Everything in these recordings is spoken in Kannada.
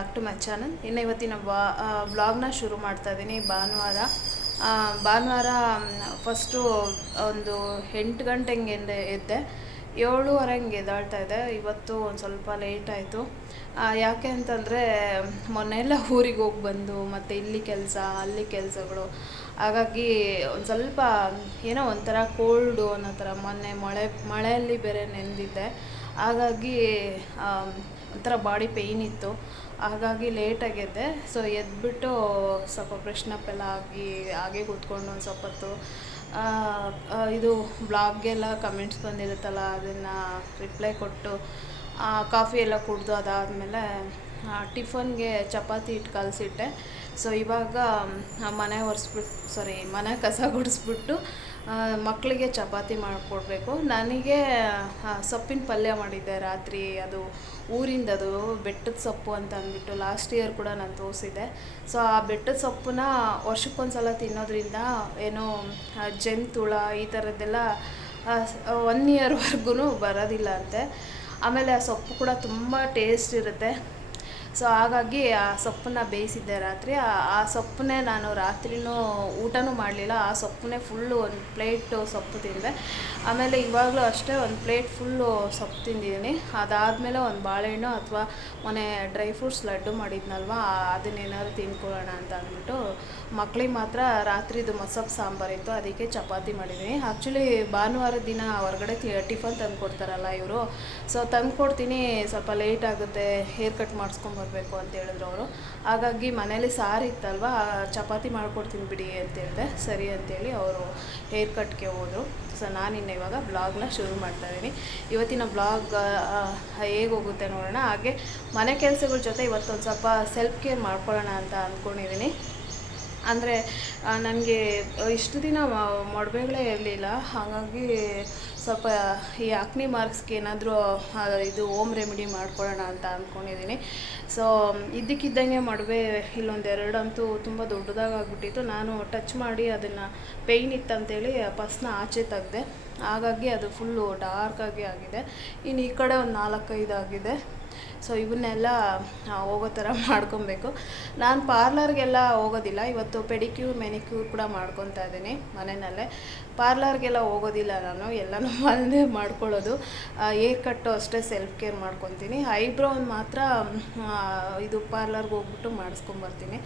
ಬ್ಯಾಕ್ ಟು ಮೈ ಚಾನಲ್ ಇನ್ನು ಇವತ್ತಿನ ಬ್ಲಾಗ್ನ ಶುರು ಮಾಡ್ತಾ ಇದ್ದೀನಿ ಭಾನುವಾರ. ಭಾನುವಾರ ಫಸ್ಟು ಒಂದು ಎಂಟು ಗಂಟೆ ಹಂಗೆ ಎದ್ದೆ. ಏಳುವರೆ ಹಂಗೆ ಎದ್ದಾಳ್ತಾ ಇದೆ ಇವತ್ತು ಒಂದು ಸ್ವಲ್ಪ ಲೇಟ್ ಆಯಿತು. ಯಾಕೆ ಅಂತಂದರೆ ಮೊನ್ನೆಲ್ಲ ಊರಿಗೆ ಹೋಗಿ ಬಂದು, ಮತ್ತು ಇಲ್ಲಿ ಕೆಲಸ, ಅಲ್ಲಿ ಕೆಲಸಗಳು. ಹಾಗಾಗಿ ಒಂದು ಸ್ವಲ್ಪ, ಏನೋ ಒಂಥರ ಕೋಲ್ಡು ಅನ್ನೋ ಥರ ಮೊನ್ನೆ ಮಳೆ, ಮಳೆಯಲ್ಲಿ ಬೇರೆ ನೆನೆದಿದ್ದೆ. ಹಾಗಾಗಿ ಒಂಥರ ಬಾಡಿ ಪೇಯ್ನ್ ಇತ್ತು. ಹಾಗಾಗಿ ಲೇಟಾಗಿ ಎದ್ದೆ ಸೊ ಎದ್ಬಿಟ್ಟು ಸ್ವಲ್ಪ ಪ್ರಶ್ನ ಎಲ್ಲ ಆಗಿ, ಹಾಗೆ ಕೂತ್ಕೊಂಡು ಒಂದು ಸ್ವಲ್ಪ ಹೊತ್ತು ಇದು ಬ್ಲಾಗ್ಗೆಲ್ಲ ಕಮೆಂಟ್ಸ್ ಬಂದಿರುತ್ತಲ್ಲ, ಅದನ್ನು ರಿಪ್ಲೈ ಕೊಟ್ಟು ಕಾಫಿ ಎಲ್ಲ ಕುಡಿದು ಅದಾದಮೇಲೆ ಟಿಫನ್ಗೆ ಚಪಾತಿ ಹಿಟ್ಟು ಕಲಸಿಟ್ಟೆ. ಸೊ ಇವಾಗ ಮನೆ ಒರೆಸ್ಬಿಟ್ಟು ಸಾರಿ ಮನೆ ಕಸ ಗುಡಿಸ್ಬಿಟ್ಟು ಮಕ್ಕಳಿಗೆ ಚಪಾತಿ ಮಾಡಿಕೊಡ್ಬೇಕು. ನನಗೆ ಸೊಪ್ಪಿನ ಪಲ್ಯ ಮಾಡಿದ್ದೆ ರಾತ್ರಿ. ಅದು ಊರಿಂದದು ಬೆಟ್ಟದ ಸೊಪ್ಪು ಅಂತ ಅಂದ್ಬಿಟ್ಟು ಲಾಸ್ಟ್ ಇಯರ್ ಕೂಡ ನಾನು ತೋರಿಸಿದ್ದೆ. ಸೊ ಆ ಬೆಟ್ಟದ ಸೊಪ್ಪನ್ನ ವರ್ಷಕ್ಕೊಂದ್ಸಲ ತಿನ್ನೋದ್ರಿಂದ ಏನೋ ಜಂತುಳ ಈ ಥರದ್ದೆಲ್ಲ ಒನ್ ಇಯರ್ವರೆಗೂ ಬರೋದಿಲ್ಲ ಅಂತೆ. ಆಮೇಲೆ ಆ ಸೊಪ್ಪು ಕೂಡ ತುಂಬ ಟೇಸ್ಟ್ ಇರುತ್ತೆ. ಸೊ ಹಾಗಾಗಿ ಆ ಸೊಪ್ಪನ್ನ ಬೇಯಿಸಿದ್ದೆ ರಾತ್ರಿ. ಆ ಸೊಪ್ಪನ್ನೇ ನಾನು ರಾತ್ರಿನೂ ಊಟನೂ ಮಾಡಲಿಲ್ಲ. ಆ ಸೊಪ್ಪನ್ನೇ ಫುಲ್ಲು ಒಂದು ಪ್ಲೇಟು ಸೊಪ್ಪು ತಿಂದೆ. ಆಮೇಲೆ ಇವಾಗಲೂ ಅಷ್ಟೇ ಒಂದು ಪ್ಲೇಟ್ ಫುಲ್ಲು ಸೊಪ್ಪು ತಿಂದಿದ್ದೀನಿ. ಅದಾದಮೇಲೆ ಒಂದು ಬಾಳೆಹಣ್ಣು ಅಥವಾ ಮೊನ್ನೆ ಡ್ರೈ ಫ್ರೂಟ್ಸ್ ಲಡ್ಡು ಮಾಡಿದ್ನಲ್ವ ಅದನ್ನೇನಾದ್ರು ತಿನ್ಕೊಳ್ಳೋಣ ಅಂತ ಅಂದ್ಬಿಟ್ಟು ಮಕ್ಳಿಗೆ ಮಾತ್ರ ರಾತ್ರಿದು ಮಸಪ್ ಸಾಂಬಾರಿತ್ತು ಅದಕ್ಕೆ ಚಪಾತಿ ಮಾಡಿದ್ದೀನಿ. ಆ್ಯಕ್ಚುಲಿ ಭಾನುವಾರ ದಿನ ಹೊರಗಡೆ ಟಿಫನ್ ತಂದು ಕೊಡ್ತಾರಲ್ಲ ಇವರು. ಸೊ ತಂದು ಕೊಡ್ತೀನಿ ಸ್ವಲ್ಪ ಲೇಟ್ ಆಗುತ್ತೆ. ಹೇರ್ ಕಟ್ ಮಾಡಿಸ್ಕೊಂಬರ್ಬೇಕು ಅಂತ ಹೇಳಿದ್ರು ಅವರು. ಹಾಗಾಗಿ ಮನೇಲಿ ಸಾರು ಇತ್ತಲ್ವ ಚಪಾತಿ ಮಾಡ್ಕೊಡ್ತೀನಿ ಬಿಡಿ ಅಂತ ಹೇಳಿದೆ, ಸರಿ ಅಂತೇಳಿ ಅವರು ಹೇರ್ ಕಟ್ಗೆ ಹೋದರು. ಸೊ ನಾನಿನ್ನು ಇವಾಗ ಬ್ಲಾಗ್ನ ಶುರು ಮಾಡ್ತಾ ಇದ್ದೀನಿ. ಇವತ್ತಿನ ಬ್ಲಾಗ್ ಹೇಗೆ ಹೋಗುತ್ತೆ ನೋಡೋಣ. ಹಾಗೆ ಮನೆ ಕೆಲಸಗಳ ಜೊತೆ ಇವತ್ತೊಂದು ಸ್ವಲ್ಪ ಸೆಲ್ಫ್ ಕೇರ್ ಮಾಡ್ಕೊಳ್ಳೋಣ ಅಂತ ಅಂದ್ಕೊಂಡಿದ್ದೀನಿ ಅಂದರೆ ನನಗೆ ಇಷ್ಟು ದಿನ ಮೊಡವೆಗಳೇ ಇರಲಿಲ್ಲ. ಹಾಗಾಗಿ ಸ್ವಲ್ಪ ಈ ಅಕ್ನಿ ಮಾರ್ಕ್ಸ್ಗೆ ಏನಾದರೂ ಇದು ಓಮ್ ರೆಮಿಡಿ ಮಾಡ್ಕೊಳ್ಳೋಣ ಅಂತ ಅಂದ್ಕೊಂಡಿದ್ದೀನಿ ಸೊ ಇದ್ದಕ್ಕಿದ್ದಂಗೆ ಮೊಡವೆ ಇಲ್ಲೊಂದು ಎರಡಂತೂ ತುಂಬ ದೊಡ್ಡದಾಗಾಗ್ಬಿಟ್ಟಿತ್ತು. ನಾನು ಟಚ್ ಮಾಡಿ ಅದನ್ನು ಪೇಯ್ನ್ ಇತ್ತಂತೇಳಿ ಪಸ್ನ ಆಚೆ ತೆಗ್ದೆ. ಹಾಗಾಗಿ ಅದು ಫುಲ್ಲು ಡಾರ್ಕಾಗಿ ಆಗಿದೆ. ಇನ್ನು ಈ ಕಡೆ ಒಂದು ನಾಲ್ಕೈದು ಆಗಿದೆ. ಸೊ ಇವನ್ನೆಲ್ಲ ಹೋಗೋ ಥರ ಮಾಡ್ಕೊಬೇಕು. ನಾನು ಪಾರ್ಲರ್ಗೆಲ್ಲ ಹೋಗೋದಿಲ್ಲ. ಇವತ್ತು ಪೆಡಿಕ್ಯೂರ್, ಮೆನಿಕ್ಯೂರ್ ಕೂಡ ಮಾಡ್ಕೊತಾ ಇದ್ದೀನಿ ಮನೆಯಲ್ಲೇ. ಪಾರ್ಲರ್ಗೆಲ್ಲ ಹೋಗೋದಿಲ್ಲ ನಾನು. ಎಲ್ಲನೂ ಮನೇ ಮಾಡ್ಕೊಳ್ಳೋದು. ಏರ್ ಕಟ್ಟು ಅಷ್ಟೇ ಸೆಲ್ಫ್ ಕೇರ್ ಮಾಡ್ಕೊತೀನಿ. ಐಬ್ರೋ ಮಾತ್ರ ಇದು ಪಾರ್ಲರ್ಗೆ ಹೋಗ್ಬಿಟ್ಟು ಮಾಡಿಸ್ಕೊಂಬರ್ತೀನಿ.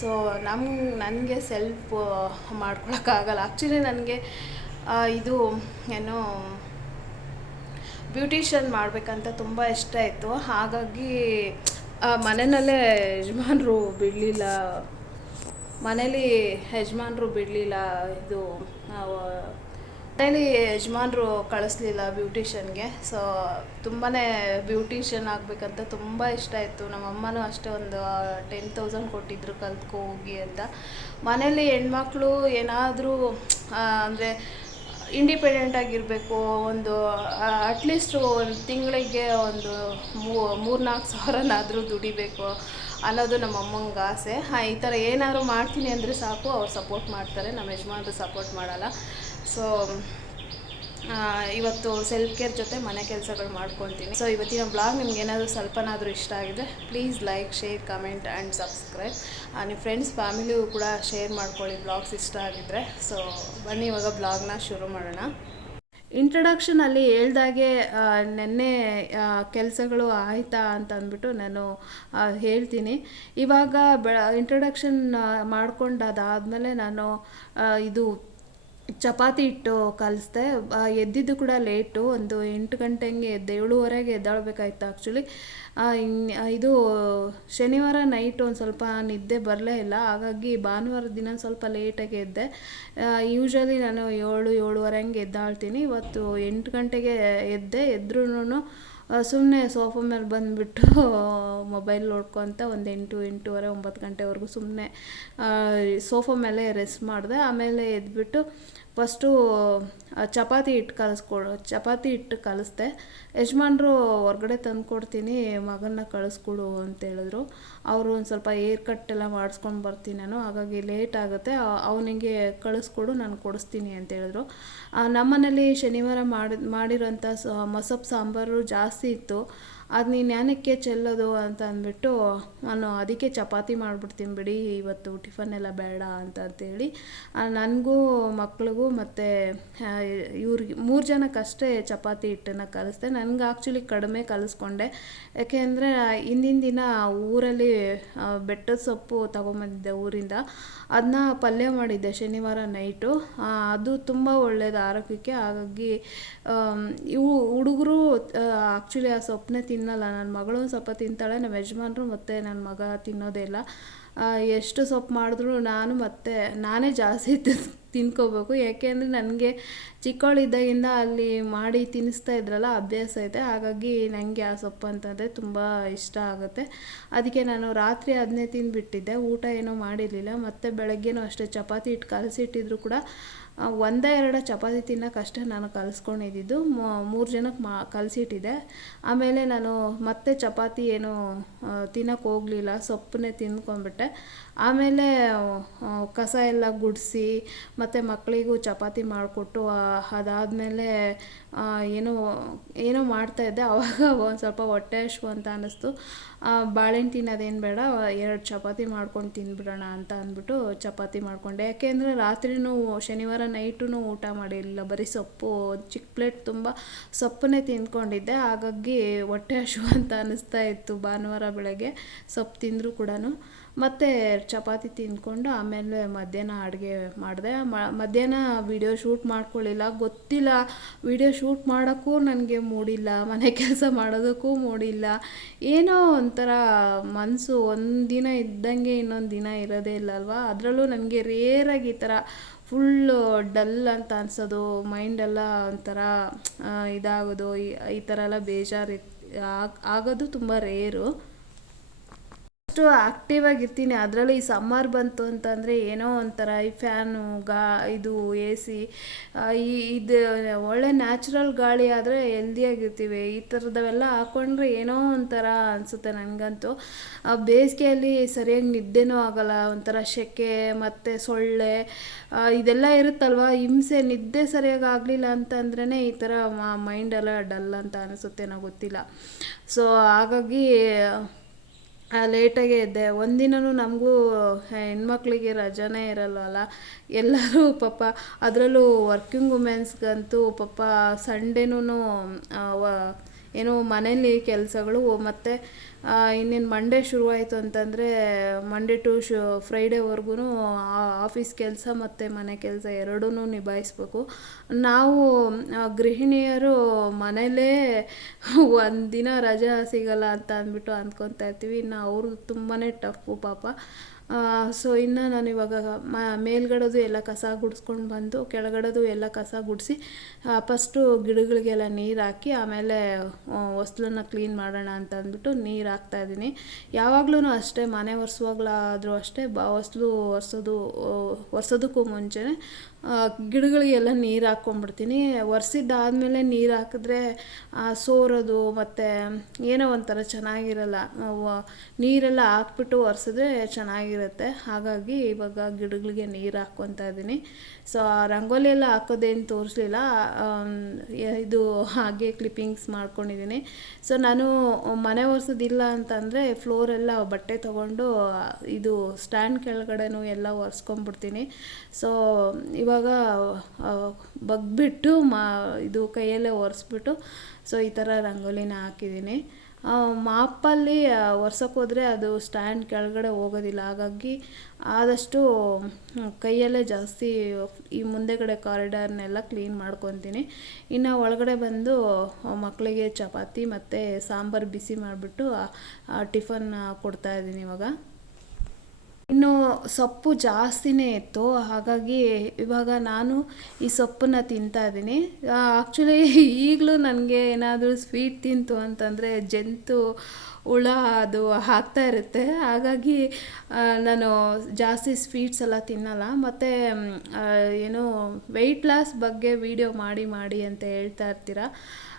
ಸೊ ನಮ್ಮ ನನಗೆ ಸೆಲ್ಫ್ ಮಾಡ್ಕೊಳಕ್ಕಾಗಲ್ಲ. ಆ್ಯಕ್ಚುಲಿ ನನಗೆ ಇದು, ಏನು ಬ್ಯೂಟಿಷಿಯನ್ ಮಾಡಬೇಕಂತ ತುಂಬ ಇಷ್ಟ ಇತ್ತು. ಹಾಗಾಗಿ ಮನೆಯಲ್ಲೇ ಯಜಮಾನ್ರು ಬಿಡಲಿಲ್ಲ. ಮನೇಲಿ ಯಜಮಾನ್ರು ಬಿಡಲಿಲ್ಲ. ಇದು, ನಾವು, ಮನೇಲಿ ಯಜಮಾನ್ರು ಕಳಿಸ್ಲಿಲ್ಲ ಬ್ಯೂಟಿಷನ್ಗೆ ಸೊ ತುಂಬಾ ಬ್ಯೂಟಿಷಿಯನ್ ಆಗಬೇಕಂತ ತುಂಬ ಇಷ್ಟ ಇತ್ತು. ನಮ್ಮಮ್ಮನೂ ಅಷ್ಟೇ ಒಂದು ಟೆನ್ ತೌಸಂಡ್ ಕೊಟ್ಟಿದ್ರು ಕಲ್ತ್ಕೋಗಿ ಅಂತ. ಮನೇಲಿ ಹೆಣ್ಮಕ್ಳು ಏನಾದರೂ ಅಂದರೆ ಇಂಡಿಪೆಂಡೆಂಟ್ ಆಗಿರಬೇಕು, ಒಂದು ಅಟ್ಲೀಸ್ಟ್ ಒಂದು ತಿಂಗಳಿಗೆ ಒಂದು ಮೂರು ನಾಲ್ಕು ಸಾವಿರನಾದರೂ ದುಡಿಬೇಕು ಅನ್ನೋದು ನಮ್ಮ ಅಮ್ಮಂಗೆ ಆಸೆ. ಹಾಂ, ಈ ಥರ ಏನಾದ್ರು ಮಾಡ್ತೀನಿ ಅಂದರೆ ಸಾಕು, ಅವ್ರು ಸಪೋರ್ಟ್ ಮಾಡ್ತಾರೆ, ನಮ್ಮ ಯಜಮಾನ್ರು ಸಪೋರ್ಟ್ ಮಾಡಲ್ಲ. ಸೊ ಇವತ್ತು ಸೆಲ್ಫ್ ಕೇರ್ ಜೊತೆ ಮನೆ ಕೆಲಸಗಳು ಮಾಡ್ಕೊತೀನಿ ಸೊ ಇವತ್ತಿನ ಬ್ಲಾಗ್ ನಿಮ್ಗೆ ಏನಾದರೂ ಸ್ವಲ್ಪನಾದರೂ ಇಷ್ಟ ಆಗಿದೆ please like share comment and subscribe ನಿಮ್ಮ ಫ್ರೆಂಡ್ಸ್ ಫ್ಯಾಮಿಲಿಯೂ ಕೂಡ ಶೇರ್ ಮಾಡ್ಕೊಳ್ಳಿ ಬ್ಲಾಗ್ಸ್ ಇಷ್ಟ ಆಗಿದ್ರೆ. ಸೊ ಬನ್ನಿ ಇವಾಗ ಬ್ಲಾಗ್ನ ಶುರು ಮಾಡೋಣ. ಇಂಟ್ರಡಕ್ಷನಲ್ಲಿ ಹೇಳ್ದಾಗೆ ನೆನ್ನೆ ಕೆಲಸಗಳು ಆಯಿತಾ ಅಂತ ಅಂದ್ಬಿಟ್ಟು ನಾನು ಹೇಳ್ತೀನಿ. ಇವಾಗ ಬೆಳ ಇಂಟ್ರಡಕ್ಷನ್ ಮಾಡ್ಕೊಂಡಾದಾದಮೇಲೆ ನಾನು ಇದು ಚಪಾತಿ ಹಿಟ್ಟು ಕಲಿಸ್ದೆ ಎದ್ದಿದ್ದು ಕೂಡ ಲೇಟು, ಒಂದು ಎಂಟು ಗಂಟೆ ಹಂಗೆ ಎದ್ದೆ ಏಳುವರೆಗೆ ಎದ್ದಾಳಬೇಕಾಯ್ತು ಆ್ಯಕ್ಚುಲಿ ಇದು ಶನಿವಾರ ನೈಟ್ ಒಂದು ಸ್ವಲ್ಪ ನಿದ್ದೆ ಬರಲೇ ಇಲ್ಲ, ಹಾಗಾಗಿ ಭಾನುವಾರ ದಿನ ಸ್ವಲ್ಪ ಲೇಟಾಗಿ ಎದ್ದೆ. ಯೂಶ್ವಲಿ ನಾನು ಏಳು ಏಳುವರೆ ಹಂಗೆ ಎದ್ದಾಳ್ತೀನಿ, ಇವತ್ತು ಎಂಟು ಗಂಟೆಗೆ ಎದ್ದೆ ಎದ್ರೂ ಸುಮ್ಮನೆ ಸೋಫಾ ಮೇಲೆ ಬಂದುಬಿಟ್ಟು ಮೊಬೈಲ್ ನೋಡ್ಕೊತ ಒಂದು ಎಂಟು, ಎಂಟೂವರೆ, ಒಂಬತ್ತು ಗಂಟೆವರೆಗೂ ಸುಮ್ಮನೆ ಸೋಫಾ ಮೇಲೆ ರೆಸ್ಟ್ ಮಾಡಿದೆ, ಆಮೇಲೆ ಎದ್ಬಿಟ್ಟು ಫಸ್ಟು ಚಪಾತಿ ಹಿಟ್ಟು ಕಲಿಸ್ಕೊಡು ಚಪಾತಿ ಹಿಟ್ಟು ಕಲಿಸ್ದೆ. ಯಜಮಾನ್ರು ಹೊರ್ಗಡೆ ತಂದು ಕೊಡ್ತೀನಿ, ಮಗನ್ನ ಕಳಿಸ್ಕೊಡು ಅಂತ ಹೇಳಿದ್ರು. ಅವರು ಒಂದು ಸ್ವಲ್ಪ ಏರ್ ಕಟ್ ಎಲ್ಲ ಮಾಡಿಸ್ಕೊಂಡು ಬರ್ತೀನಿ ನಾನು. ಹಾಗಾಗಿ ಲೇಟ್ ಆಗುತ್ತೆ. ಅವನಿಗೆ ಕಳಿಸ್ಕೊಡು, ನಾನು ಕೊಡಿಸ್ತೀನಿ ಅಂತ ಹೇಳಿದ್ರು. ನಮ್ಮನೇಲಿ ಶನಿವಾರ ಮಾಡಿ ಮಾಡಿರೋಂಥ ಸ ಮಸೊಪ್ಪು ಸಾಂಬಾರು ಜಾಸ್ತಿ ಇತ್ತು. ಅದು ನೀನು ಏನಕ್ಕೆ ಚೆಲ್ಲೋದು ಅಂತ ಅಂದ್ಬಿಟ್ಟು, ನಾನು ಅದಕ್ಕೆ ಚಪಾತಿ ಮಾಡಿಬಿಡ್ತೀನಿ ಬಿಡಿ, ಇವತ್ತು ಟಿಫನ್ ಎಲ್ಲ ಬೇಡ ಅಂತ ಅಂತೇಳಿ ನನಗೂ ಮಕ್ಳಿಗೂ ಮತ್ತು ಇವ್ರಿಗೆ ಮೂರು ಜನಕ್ಕಷ್ಟೇ ಚಪಾತಿ ಹಿಟ್ಟನ್ನು ಕಲಿಸ್ದೆ. ನನಗೆ ಆ್ಯಕ್ಚುಲಿ ಕಡಿಮೆ ಕಲಿಸ್ಕೊಂಡೆ. ಯಾಕೆಂದರೆ ಹಿಂದಿನ ದಿನ ಊರಲ್ಲಿ ಬೆಟ್ಟದ ಸೊಪ್ಪು ತಗೊಂಬಂದಿದ್ದೆ ಊರಿಂದ. ಅದನ್ನ ಪಲ್ಯ ಮಾಡಿದ್ದೆ ಶನಿವಾರ ನೈಟು. ಅದು ತುಂಬ ಒಳ್ಳೆಯದು ಆರೋಗ್ಯಕ್ಕೆ. ಹಾಗಾಗಿ ಇವು ಹುಡುಗರು ಆ್ಯಕ್ಚುಲಿ ಆ ಸೊಪ್ಪನ್ನೇ ತಿನ್ನಲ್ಲ. ನನ್ನ ಮಗಳು ಸ್ವಲ್ಪ ತಿಂತಾಳೆ ನಮ್ಮ ಯಜಮಾನ್ರು ಮತ್ತು ನನ್ನ ಮಗ ತಿನ್ನೋದೇ ಇಲ್ಲ. ಎಷ್ಟು ಸೊಪ್ಪು ಮಾಡಿದ್ರು ನಾನು ಮತ್ತೆ, ನಾನೇ ಜಾಸ್ತಿ ತಿನ್- ತಿನ್ಕೋಬೇಕು. ಯಾಕೆಂದರೆ ನನಗೆ ಚಿಕ್ಕವಳಿದ್ದಾಗಿಂದ ಅಲ್ಲಿ ಮಾಡಿ ತಿನ್ನಿಸ್ತಾ ಇದ್ರಲ್ಲ, ಅಭ್ಯಾಸ ಇದೆ ಹಾಗಾಗಿ ನನಗೆ ಆ ಸೊಪ್ಪು ಅಂತಂದರೆ ತುಂಬ ಇಷ್ಟ ಆಗುತ್ತೆ. ಅದಕ್ಕೆ ನಾನು ರಾತ್ರಿ ಅದನ್ನೇ ತಿಂದುಬಿಟ್ಟಿದ್ದೆ. ಊಟ ಏನೂ ಮಾಡಿರಲಿಲ್ಲ. ಮತ್ತು ಬೆಳಗ್ಗೆನೂ ಅಷ್ಟೇ ಚಪಾತಿ ಹಿಟ್ಟು ಕಲಸಿಟ್ಟಿದ್ರು ಕೂಡ. ಒಂದೇ ಎರಡು ಚಪಾತಿ ತಿನ್ನೋಕ್ಕಷ್ಟೇ ನಾನು ಕಲಿಸ್ಕೊಂಡಿದ್ದು ಮೂರು ಜನಕ್ಕೆ ಮಾ ಕಲಿಸಿಟ್ಟಿದ್ದೆ ಆಮೇಲೆ ನಾನು ಮತ್ತೆ ಚಪಾತಿ ಏನು ತಿನ್ನೋಕ್ಕೆ ಹೋಗಲಿಲ್ಲ. ಸೊಪ್ಪನ್ನೇ ತಿಂದ್ಕೊಂಡ್ಬಿಟ್ಟೆ. ಆಮೇಲೆ ಕಸ ಎಲ್ಲ ಗುಡಿಸಿ, ಮತ್ತು ಮಕ್ಕಳಿಗೂ ಚಪಾತಿ ಮಾಡಿಕೊಟ್ಟು ಅದಾದಮೇಲೆ ಏನೋ ಏನೋ ಮಾಡ್ತಾಯಿದ್ದೆ ಅವಾಗ ಒಂದು ಸ್ವಲ್ಪ ಹೊಟ್ಟೆ ಹಶ್ವು ಅಂತ ಅನ್ನಿಸ್ತು ಬಾಳೆಹಣ್ಣು ತಿನ್ನೋದೇನು ಬೇಡ, ಎರಡು ಚಪಾತಿ ಮಾಡ್ಕೊಂಡು ತಿಂದ್ಬಿಡೋಣ ಅಂತ ಅಂದ್ಬಿಟ್ಟು ಚಪಾತಿ ಮಾಡಿಕೊಂಡೆ. ಯಾಕೆಂದರೆ ರಾತ್ರಿನೂ, ಶನಿವಾರ ನೈಟೂ ಊಟ ಮಾಡಿರಲಿಲ್ಲ. ಬರೀ ಸೊಪ್ಪು, ಚಿಕ್ಕ ಪ್ಲೇಟ್ ತುಂಬ ಸೊಪ್ಪನ್ನೇ ತಿಂದ್ಕೊಂಡಿದ್ದೆ. ಹಾಗಾಗಿ ಹೊಟ್ಟೆ ಹಸಿವು ಅಂತ ಅನ್ನಿಸ್ತಾ ಇತ್ತು ಭಾನುವಾರ ಬೆಳಗ್ಗೆ. ಸೊಪ್ಪು ತಿಂದರೂ ಕೂಡ ಮತ್ತು ಚಪಾತಿ ತಿಂದ್ಕೊಂಡು ಆಮೇಲೆ ಮಧ್ಯಾಹ್ನ ಅಡುಗೆ ಮಾಡಿದೆ. ಮಧ್ಯಾಹ್ನ ವಿಡಿಯೋ ಶೂಟ್ ಮಾಡ್ಕೊಳ್ಳಿಲ್ಲ ಗೊತ್ತಿಲ್ಲ. ವಿಡಿಯೋ ಶೂಟ್ ಮಾಡೋಕ್ಕೂ ನನಗೆ ಮೂಡಿಲ್ಲ. ಮನೆ ಕೆಲಸ ಮಾಡೋದಕ್ಕೂ ಮೂಡಿಲ್ಲ. ಏನೋ ಒಂಥರ ಮನಸ್ಸು ಒಂದಿನ ಇದ್ದಂಗೆ ಇನ್ನೊಂದು ದಿನ ಇರೋದೇ ಇಲ್ಲ ಅಲ್ವಾ ಅದರಲ್ಲೂ ನನಗೆ ರೇರಾಗಿ ಈ ಥರ ಫುಲ್ಲು ಡಲ್ ಅಂತ ಅನ್ಸೋದು ಮೈಂಡೆಲ್ಲ ಒಂಥರ ಇದಾಗೋದು, ಈ ಥರ ಎಲ್ಲ ಬೇಜಾರು ಆಗ್- ಆಗೋದು ತುಂಬ ರೇರು ಅಷ್ಟು ಆಕ್ಟಿವ್ ಆಗಿರ್ತೀನಿ. ಅದರಲ್ಲೂ ಈ ಸಮ್ಮರ್ ಬಂತು ಅಂತಂದರೆ ಏನೋ ಒಂಥರ ಈ ಫ್ಯಾನು ಗಾ, ಇದು ಎ ಸಿ ಈ, ಇದು, ಒಳ್ಳೆ ನ್ಯಾಚುರಲ್ ಗಾಳಿ ಆದರೆ ಹೆಲ್ದಿಯಾಗಿರ್ತೀವಿ ಈ ಥರದವೆಲ್ಲ ಹಾಕ್ಕೊಂಡ್ರೆ ಏನೋ ಒಂಥರ ಅನಿಸುತ್ತೆ ನನಗಂತೂ. ಬೇಸಿಗೆಯಲ್ಲಿ ಸರಿಯಾಗಿ ನಿದ್ದೆನೂ ಆಗಲ್ಲ. ಒಂಥರ ಸೆಕೆ ಮತ್ತು ಸೊಳ್ಳೆ ಇದೆಲ್ಲ ಇರುತ್ತಲ್ವ? ಹಿಂಸೆ, ನಿದ್ದೆ ಸರಿಯಾಗಿ ಆಗಲಿಲ್ಲ ಅಂತಂದ್ರೇ ಈ ಥರ ಮೈಂಡೆಲ್ಲ ಡಲ್ ಅಂತ ಅನಿಸುತ್ತೆ ನಾವು ಗೊತ್ತಿಲ್ಲ. ಸೊ ಹಾಗಾಗಿ ಲೇಟಾಗೇ ಇದ್ದೆ ಒಂದಿನೂ ನಮಗೂ ಹೆಣ್ಮಕ್ಳಿಗೆ ರಜಾನೇ ಇರಲ್ವಲ್ಲ ಎಲ್ಲರೂ ಪಾಪ, ಅದರಲ್ಲೂ ವರ್ಕಿಂಗ್ ವುಮೆನ್ಸ್ಗಂತೂ ಪಾಪ ಸಂಡೇನೂ ಏನು ಮನೇಲಿ ಕೆಲಸಗಳು, ಮತ್ತು ಇನ್ನೇನು ಮಂಡೇ ಶುರುವಾಯಿತು ಅಂತಂದರೆ ಮಂಡೇ ಟು ಶು ಫ್ರೈಡೇವರೆಗೂ ಆಫೀಸ್ ಕೆಲಸ ಮತ್ತು ಮನೆ ಕೆಲಸ ಎರಡೂ ನಿಭಾಯಿಸ್ಬೇಕು. ನಾವು ಗೃಹಿಣಿಯರು ಮನೇಲೇ ಒಂದಿನ ರಜಾ ಸಿಗಲ್ಲ ಅಂತ ಅಂದ್ಬಿಟ್ಟು ಅಂದ್ಕೊತಾ ಇರ್ತೀವಿ. ಇನ್ನು ಅವ್ರದ್ದು ತುಂಬಾ ಟಫು ಪಾಪ. ಸೊ ಇನ್ನು ನಾನು ಇವಾಗ ಮ, ಮೇಲ್ಗಡೆದು ಎಲ್ಲ ಕಸ ಗುಡಿಸ್ಕೊಂಡು ಬಂದು ಕೆಳಗಡೆದು ಎಲ್ಲ ಕಸ ಗುಡಿಸಿ ಫಸ್ಟು ಗಿಡಗಳಿಗೆಲ್ಲ ನೀರು ಹಾಕಿ ಆಮೇಲೆ ಹೊಸ್ಲನ್ನ ಕ್ಲೀನ್ ಮಾಡೋಣ ಅಂತ ಅಂದ್ಬಿಟ್ಟು ನೀರು ಹಾಕ್ತಾ ಇದ್ದೀನಿ ಯಾವಾಗಲೂ ಅಷ್ಟೇ, ಮನೆ ಒರೆಸುವಾಗಲಾದರೂ ಅಷ್ಟೇ, ಬ, ಹೊಸ್ಲು ಒರೆಸೋದು ಒರೆಸೋದಕ್ಕೂ ಮುಂಚೆನೇ ಗಿಡಗಳಿಗೆಲ್ಲ ನೀರು ಹಾಕ್ಕೊಂಡ್ಬಿಡ್ತೀನಿ ಒರೆಸಿದ್ದಾದ್ಮೇಲೆ ನೀರು ಹಾಕಿದ್ರೆ ಸೋರೋದು ಮತ್ತು ಏನೋ ಒಂಥರ ಚೆನ್ನಾಗಿರಲ್ಲ. ನೀರೆಲ್ಲ ಹಾಕ್ಬಿಟ್ಟು ಒರೆಸಿದ್ರೆ ಚೆನ್ನಾಗಿರುತ್ತೆ. ಹಾಗಾಗಿ ಇವಾಗ ಗಿಡಗಳಿಗೆ ನೀರು ಹಾಕ್ಕೊತಾ ಇದ್ದೀನಿ. ಸೊ ರಂಗೋಲಿ ಎಲ್ಲ ಹಾಕೋದೇನು ತೋರಿಸ್ಲಿಲ್ಲ. ಇದು ಹಾಗೆ ಕ್ಲಿಪ್ಪಿಂಗ್ಸ್ ಮಾಡ್ಕೊಂಡಿದ್ದೀನಿ. ಸೊ ನಾನು ಮನೆ ಒರೆಸೋದಿಲ್ಲ ಅಂತಂದರೆ ಫ್ಲೋರೆಲ್ಲ ಬಟ್ಟೆ ತೊಗೊಂಡು ಇದು ಸ್ಟ್ಯಾಂಡ್ ಕೆಳಗಡೆನೂ ಎಲ್ಲ ಒರೆಸ್ಕೊಂಡ್ಬಿಡ್ತೀನಿ. ಸೊ ಇವಾಗ ಬಗ್ಬಿಟ್ಟು ಮಾ, ಇದು ಕೈಯಲ್ಲೇ ಒರೆಸ್ಬಿಟ್ಟು, ಸೊ ಈ ಥರ ರಂಗೋಲಿನ ಹಾಕಿದ್ದೀನಿ. ಮಾಪಲ್ಲಿ ಒರ್ಸೋಕ್ಕೋದ್ರೆ ಅದು ಸ್ಟ್ಯಾಂಡ್ ಕೆಳಗಡೆ ಹೋಗೋದಿಲ್ಲ. ಹಾಗಾಗಿ ಆದಷ್ಟು ಕೈಯಲ್ಲೇ ಜಾಸ್ತಿ, ಈ ಮುಂದೆಗಡೆ ಕಾರಿಡಾರ್ನೆಲ್ಲ ಕ್ಲೀನ್ ಮಾಡ್ಕೊತೀನಿ. ಇನ್ನು ಒಳಗಡೆ ಬಂದು ಮಕ್ಕಳಿಗೆ ಚಪಾತಿ ಮತ್ತು ಸಾಂಬಾರು ಬಿಸಿ ಮಾಡಿಬಿಟ್ಟು ಟಿಫನ್ ಕೊಡ್ತಾ ಇದ್ದೀನಿ ಇವಾಗ. ಇನ್ನು ಸೊಪ್ಪು ಜಾಸ್ತಿನೇ ಇತ್ತು, ಹಾಗಾಗಿ ಇವಾಗ ನಾನು ಈ ಸೊಪ್ಪನ್ನ ತಿಂತಾ ಇದ್ದೀನಿ. ಆ್ಯಕ್ಚುಲಿ ಈಗಲೂ ನನಗೆ ಏನಾದರೂ ಸ್ವೀಟ್ ತಿಂತು ಅಂತಂದರೆ ಜಂತು, ಹುಳ ಅದು ಹಾಕ್ತಾ ಇರುತ್ತೆ. ಹಾಗಾಗಿ ನಾನು ಜಾಸ್ತಿ ಸ್ವೀಟ್ಸ್ ಎಲ್ಲ ತಿನ್ನಲ್ಲ. ಮತ್ತು ಏನು ವೆಯ್ಟ್ ಲಾಸ್ ಬಗ್ಗೆ ವಿಡಿಯೋ ಮಾಡಿ ಮಾಡಿ ಅಂತ ಹೇಳ್ತಾ ಇರ್ತೀರ?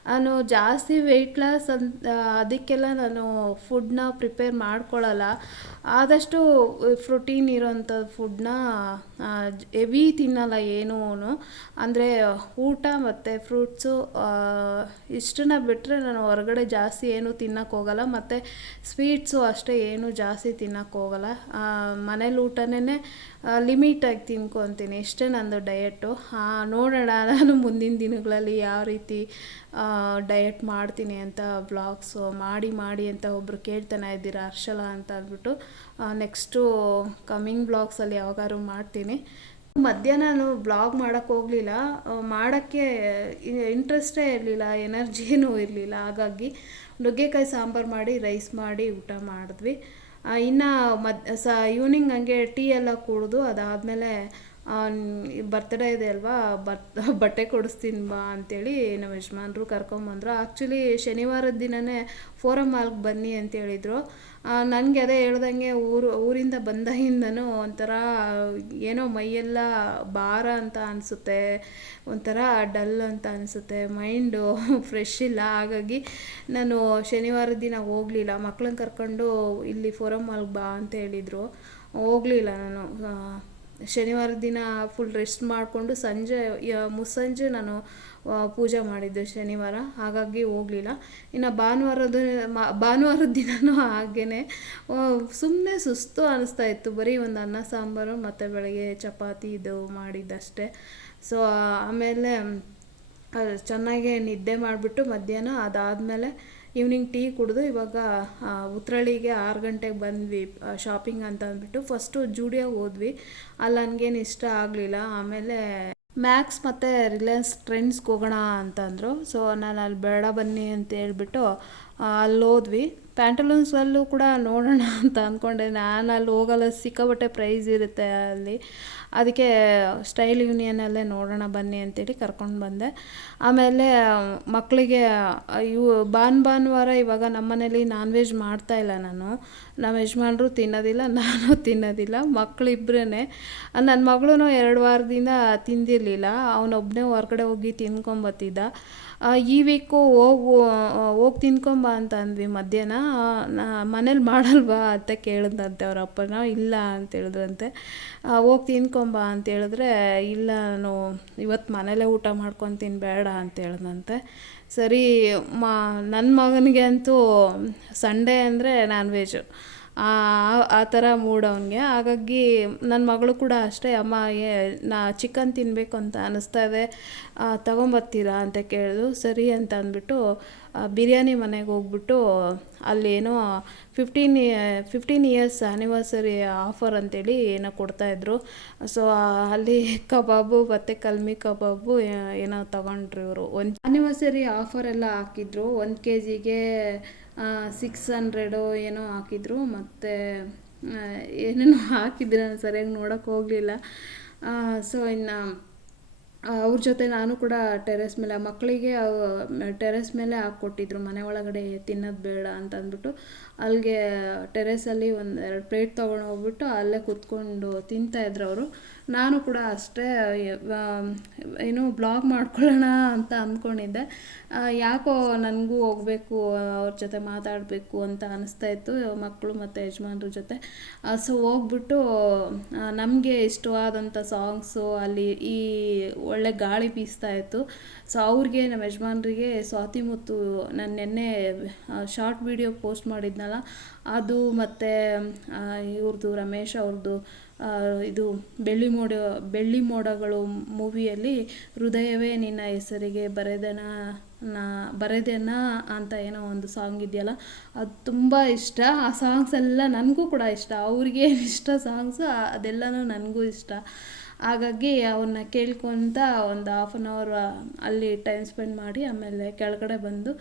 ನಾನು ಜಾಸ್ತಿ ವೆಯ್ಟ್ ಲಾಸ್ ಅಂತ ಅದಕ್ಕೆಲ್ಲ ನಾನು ಫುಡ್ನ ಪ್ರಿಪೇರ್ ಮಾಡ್ಕೊಳ್ಳಲ್ಲ ಆದಷ್ಟು ಪ್ರೋಟೀನ್ ಇರೋಂಥ ಫುಡ್ನ ಹೆವಿ ತಿನ್ನಲ್ಲ ಏನೂ ಅಂದರೆ ಊಟ ಮತ್ತು ಫ್ರೂಟ್ಸು ಇಷ್ಟನ್ನ ಬಿಟ್ಟರೆ ನಾನು ಹೊರಗಡೆ ಜಾಸ್ತಿ ಏನೂ ತಿನ್ನಕ್ಕೆ ಹೋಗಲ್ಲ. ಮತ್ತು ಸ್ವೀಟ್ಸು ಅಷ್ಟೇ ಏನೂ ಜಾಸ್ತಿ ತಿನ್ನಕ್ಕೆ ಹೋಗಲ್ಲ. ಮನೇಲಿ ಊಟನೇ ಲಿಮಿಟಾಗಿ ತಿನ್ಕೊತೀನಿ ಇಷ್ಟೇ ನಂದು ಡಯಟು ನೋಡೋಣ. ನಾನು ಮುಂದಿನ ದಿನಗಳಲ್ಲಿ ಯಾವ ರೀತಿ ಡಯಟ್ ಮಾಡ್ತೀನಿ ಅಂತ ಬ್ಲಾಗ್ಸು ಮಾಡಿ ಮಾಡಿ ಅಂತ ಒಬ್ಬರು ಕೇಳ್ತಾನೆ ಇದ್ದೀರಾ, ಹರ್ಷಲ ಅಂತ ಅಂದ್ಬಿಟ್ಟು ನೆಕ್ಸ್ಟು ಕಮ್ಮಿಂಗ್ ಬ್ಲಾಗ್ಸಲ್ಲಿ ಯಾವಾಗಾದ್ರು ಮಾಡ್ತೀನಿ. ಮಧ್ಯಾಹ್ನ ನಾನು ಬ್ಲಾಗ್ ಮಾಡೋಕ್ಕೆ ಹೋಗಲಿಲ್ಲ. ಮಾಡೋಕ್ಕೆ ಇಂಟ್ರೆಸ್ಟೇ ಇರಲಿಲ್ಲ ಎನರ್ಜಿನೂ ಇರಲಿಲ್ಲ. ಹಾಗಾಗಿ ನುಗ್ಗೆಕಾಯಿ ಸಾಂಬಾರು ಮಾಡಿ ರೈಸ್ ಮಾಡಿ ಊಟ ಮಾಡಿದ್ವಿ. ಇನ್ನು ಮದ್ ಸ ಈವ್ನಿಂಗ್ ಹಂಗೆ ಟೀ ಎಲ್ಲ ಕುಡಿದು ಅದಾದಮೇಲೆ ಬರ್ತಡೇ ಇದೆ ಅಲ್ವಾ ಬಟ್ ಬಟ್ಟೆ ಕೊಡಿಸ್ತೀನಿ ಬಾ ಅಂತೇಳಿ ನಮ್ಮ ಯಜಮಾನ್ರು ಕರ್ಕೊಂಬಂದರು ಆ್ಯಕ್ಚುಲಿ ಶನಿವಾರದ ದಿನವೇ ಫೋರಮ್ ಮಾಲ್ಗೆ ಬನ್ನಿ ಅಂತ ಹೇಳಿದರು. ನನಗೆ ಅದೇ ಹೇಳ್ದಂಗೆ ಊರು, ಊರಿಂದ ಬಂದಾಗಿಂದನೂ ಒಂಥರ ಏನೋ ಮೈಯೆಲ್ಲ ಭಾರ ಅಂತ ಅನಿಸುತ್ತೆ, ಒಂಥರ ಡಲ್ ಅಂತ ಅನಿಸುತ್ತೆ ಮೈಂಡು ಫ್ರೆಶ್ ಇಲ್ಲ. ಹಾಗಾಗಿ ನಾನು ಶನಿವಾರದ ದಿನ ಹೋಗಲಿಲ್ಲ. ಮಕ್ಳನ್ನ ಕರ್ಕೊಂಡು ಇಲ್ಲಿ ಫೋರಮ್ ಮಾಲ್ಗೆ ಬಾ ಅಂತ ಹೇಳಿದರು. ಹೋಗಲಿಲ್ಲ ನಾನು. ಶನಿವಾರದ ದಿನ ಫುಲ್ ರೆಸ್ಟ್ ಮಾಡಿಕೊಂಡು ಸಂಜೆ ಮುಸ್ಸಂಜೆ ನಾನು ಪೂಜೆ ಮಾಡಿದ್ದೆ ಶನಿವಾರ. ಹಾಗಾಗಿ ಹೋಗಲಿಲ್ಲ. ಇನ್ನು ಭಾನುವಾರದ ಭಾನುವಾರದ ದಿನವೂ ಹಾಗೇ ಸುಮ್ಮನೆ ಸುಸ್ತು ಅನ್ನಿಸ್ತಾ ಇತ್ತು. ಬರೀ ಒಂದು ಅನ್ನ ಸಾಂಬಾರು ಮತ್ತು ಬೆಳಗ್ಗೆ ಚಪಾತಿ ಇದು ಮಾಡಿದ್ದಷ್ಟೇ. ಸೊ ಆಮೇಲೆ ಚೆನ್ನಾಗೆ ನಿದ್ದೆ ಮಾಡಿಬಿಟ್ಟು ಮಧ್ಯಾಹ್ನ ಅದಾದಮೇಲೆ ಈವ್ನಿಂಗ್ ಟೀ ಕುಡಿದು ಇವಾಗ ಉತ್ರಳಿಗೆ ಆರು ಗಂಟೆಗೆ ಬಂದ್ವಿ ಶಾಪಿಂಗ್ ಅಂತ ಅಂದ್ಬಿಟ್ಟು. ಫಸ್ಟು ಜೂಡಿಯೋಗೆ ಹೋದ್ವಿ. ಅಲ್ಲಿ ನನಗೇನು ಇಷ್ಟ ಆಗಲಿಲ್ಲ. ಆಮೇಲೆ ಮ್ಯಾಕ್ಸ್ ಮತ್ತು ರಿಲಯನ್ಸ್ ಟ್ರೆಂಡ್ಸ್ಗೆ ಹೋಗೋಣ ಅಂತಂದರು. ಸೊ ನಾನು ಅಲ್ಲಿ ಬೇಡ ಬನ್ನಿ ಅಂತ ಹೇಳ್ಬಿಟ್ಟು ಅಲ್ಲಿ ಹೋದ್ವಿ. ಪ್ಯಾಂಟಲೂನ್ಸಲ್ಲೂ ಕೂಡ ನೋಡೋಣ ಅಂತ ಅಂದ್ಕೊಂಡೆ ನಾನು ಅಲ್ಲಿ ಹೋಗಲ್ಲ ಸಿಕ್ಕಾಬಟ್ಟೆ ಪ್ರೈಸ್ ಇರುತ್ತೆ ಅಲ್ಲಿ. ಅದಕ್ಕೆ ಸ್ಟೈಲ್ ಯೂನಿಯನಲ್ಲೇ ನೋಡೋಣ ಬನ್ನಿ ಅಂತೇಳಿ ಕರ್ಕೊಂಡು ಬಂದೆ. ಆಮೇಲೆ ಮಕ್ಕಳಿಗೆ ಇವು ಭಾನ್ ಭಾನುವಾರ ಇವಾಗ ನಮ್ಮನೇಲಿ ನಾನ್ ವೆಜ್ ಮಾಡ್ತಾಯಿಲ್ಲ ನಾನು. ನಮ್ಮ ಯಜಮಾನ್ರು ತಿನ್ನೋದಿಲ್ಲ, ನಾನು ತಿನ್ನೋದಿಲ್ಲ. ಮಕ್ಕಳಿಬ್ರೇ ನನ್ನ ಮಗಳೂ ಎರಡು ವಾರದಿಂದ ತಿಂದಿರಲಿಲ್ಲ. ಅವನೊಬ್ಬನೇ ಹೊರಗಡೆ ಹೋಗಿ ತಿನ್ಕೊಂಬತ್ತಿದ್ದ. ಈ ವೀಕು ಹೋಗು ಹೋಗಿ ತಿನ್ಕೊಂಬ ಅಂತ ಅಂದ್ವಿ ಮಧ್ಯಾಹ್ನ. ಮನೇಲಿ ಮಾಡಲ್ವಾ ಅಂತ ಕೇಳಿದಂತೆ ಅವ್ರ ಅಪ್ಪನ. ಇಲ್ಲ ಅಂತ ಹೇಳಿದ್ರಂತೆ. ಹೋಗಿ ತಿನ್ಕೊಂಬ ಅಂತ ಹೇಳಿದ್ರೆ, ಇಲ್ಲ ನಾನು ಇವತ್ತು ಮನೇಲೇ ಊಟ ಮಾಡ್ಕೊಂಡು ತಿನ್ಬೇಡ ಅಂತ ಹೇಳ್ದಂತೆ ಸರಿ, ಮ ನನ್ನ ಮಗನಿಗೆ ಅಂತೂ ಸಂಡೇ ಅಂದರೆ ನಾನ್ ವೆಜ್ಜು ಆ ಥರ ಮೂಡ್ ಅವನಿಗೆ. ಹಾಗಾಗಿ ನನ್ನ ಮಗಳು ಕೂಡ ಅಷ್ಟೇ, ಅಮ್ಮ, ಏ, ನಾ ಚಿಕನ್ ತಿನ್ನಬೇಕು ಅಂತ ಅನ್ನಿಸ್ತಾ ಇದೆ. ತಗೊಂಬರ್ತೀರಾ? ಅಂತ ಕೇಳಿದ್ರು ಸರಿ ಅಂತ ಅಂದ್ಬಿಟ್ಟು ಬಿರಿಯಾನಿ ಮನೆಗೆ ಹೋಗ್ಬಿಟ್ಟು ಅಲ್ಲೇನೋ fifteen fifteen years anniversary offer ಅಂತೇಳಿ ಏನೋ ಕೊಡ್ತಾಯಿದ್ರು ಸೊ ಅಲ್ಲಿ ಕಬಾಬು, ಮತ್ತು ಕಲ್ಮಿ ಕಬಾಬು ಏನೋ ತಗೊಂಡ್ರು ಇವರು. ಒಂದು ಆ್ಯನಿವರ್ಸರಿ ಆಫರ್ ಎಲ್ಲ ಹಾಕಿದ್ರು. ಒಂದು ಕೆ ಜಿಗೆ ಸಿಕ್ಸ್ ಹಂಡ್ರೆಡು ಏನೋ ಹಾಕಿದ್ರು, ಮತ್ತು ಏನೇನೋ ಹಾಕಿದ್ರೆ ಸರಿಯಾಗಿ ನೋಡೋಕ್ಕೆ ಹೋಗಲಿಲ್ಲ. ಸೊ ಇನ್ನು ಅವ್ರ ಜೊತೆ ನಾನು ಕೂಡ ಟೆರೆಸ್ ಮೇಲೆ ಮಕ್ಕಳಿಗೆ ಟೆರೆಸ್ ಮೇಲೆ ಹಾಕ್ಕೊಟ್ಟಿದ್ರು. ಮನೆ ಒಳಗಡೆ ತಿನ್ನೋದು ಬೇಡ ಅಂತ ಅಂದ್ಬಿಟ್ಟು ಅಲ್ಲಿಗೆ ಟೆರೆಸಲ್ಲಿ ಒಂದು ಎರಡು ಪ್ಲೇಟ್ ತೊಗೊಂಡು ಹೋಗ್ಬಿಟ್ಟು, ಅಲ್ಲೇ ಕೂತ್ಕೊಂಡು ತಿಂತಾಯಿದ್ರು ಅವರು. ನಾನು ಕೂಡ ಅಷ್ಟೇ ಏನು ಬ್ಲಾಗ್ ಮಾಡ್ಕೊಳ್ಳೋಣ ಅಂತ ಅಂದ್ಕೊಂಡಿದ್ದೆ. ಯಾಕೋ ನನಗೂ ಹೋಗಬೇಕು, ಅವ್ರ ಜೊತೆ ಮಾತಾಡಬೇಕು ಅಂತ ಅನಿಸ್ತಾ ಇತ್ತು, ಮಕ್ಕಳು ಮತ್ತು ಯಜಮಾನ್ರ ಜೊತೆ. ಸೊ ಹೋಗ್ಬಿಟ್ಟು ನಮಗೆ ಇಷ್ಟವಾದಂಥ ಸಾಂಗ್ಸು ಅಲ್ಲಿ ಈ ಒಳ್ಳೆ ಗಾಳಿ ಬೀಸ್ತಾ ಇತ್ತು. ಸೊ ಅವ್ರಿಗೆ, ನಮ್ಮ ಯಜಮಾನ್ರಿಗೆ ಸ್ವಾತಿ ಮುತ್ತು ನಾನು ನಿನ್ನೆ ಶಾರ್ಟ್ ವಿಡಿಯೋ ಪೋಸ್ಟ್ ಮಾಡಿದ್ನಲ್ಲ, ಅದು ಮತ್ತು ಇವ್ರದ್ದು ರಮೇಶ್ ಅವ್ರದ್ದು ಇದು ಬೆಳ್ಳಿ ಮೋಡ, ಬೆಳ್ಳಿ ಮೋಡಗಳು ಮೂವಿಯಲ್ಲಿ ಹೃದಯವೇ ನಿನ್ನ ಹೆಸರಿಗೆ ಬರೆದನ, ನಾ, ಬರೆದೇನ ಅಂತ ಏನೋ ಒಂದು ಸಾಂಗ್ ಇದೆಯಲ್ಲ, ಅದು ತುಂಬ ಇಷ್ಟ. ಆ ಸಾಂಗ್ಸ್ ಎಲ್ಲ ನನಗೂ ಕೂಡ ಇಷ್ಟ. ಅವ್ರಿಗೇನು ಇಷ್ಟ ಸಾಂಗ್ಸು, ಅದೆಲ್ಲನೂ ನನಗೂ ಇಷ್ಟ. ಹಾಗಾಗಿ ಅವ್ರನ್ನ ಕೇಳ್ಕೊತ ಒಂದು ಹಾಫ್ ಆನ್ ಅವರ್ ಅಲ್ಲಿ ಟೈಮ್ ಸ್ಪೆಂಡ್ ಮಾಡಿ ಆಮೇಲೆ ಕೆಳಗಡೆ ಬಂದು